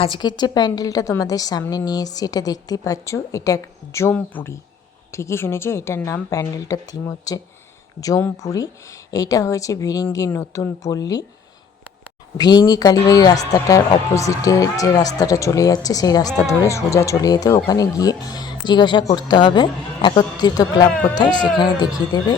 আজকের যে প্যান্ডেলটা তোমাদের সামনে নিয়ে এসেছি এটা দেখতেই পাচ্ছ, এটা জমপুরি। ঠিকই শুনেছো, এটার নাম, প্যান্ডেলটার থিম হচ্ছে জমপুরি। এইটা হয়েছে ভিরিঙ্গির নতুন পল্লী। ভিরিঙ্গি কালীবাড়ি রাস্তাটার অপোজিটে যে রাস্তাটা চলে যাচ্ছে সেই রাস্তা ধরে সোজা চলে যেতে, ওখানে গিয়ে জিজ্ঞাসা করতে হবে একত্রিত ক্লাব কোথায়, সেখানে দেখিয়ে দেবে।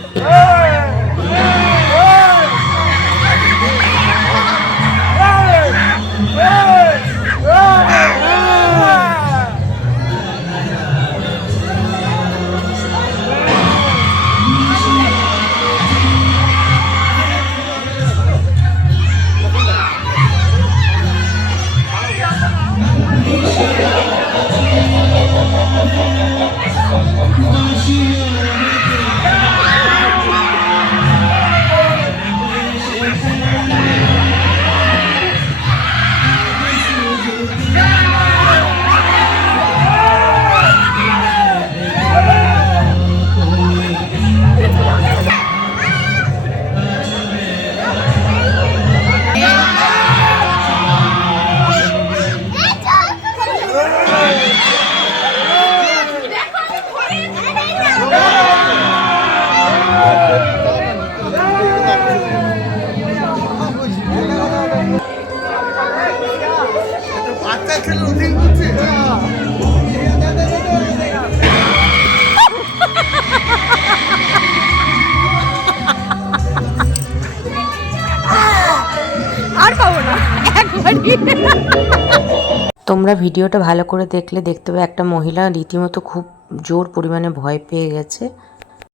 তোমরা ভিডিওটা ভালো করে দেখলে দেখতে পাবে একটা মহিলা রীতিমতো খুব জোর পরিমাণে ভয় পেয়ে গেছে,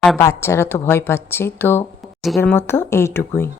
আর বাচ্চারা তো ভয় পাচ্ছেই। তো আজকের মতো এইটুকুই।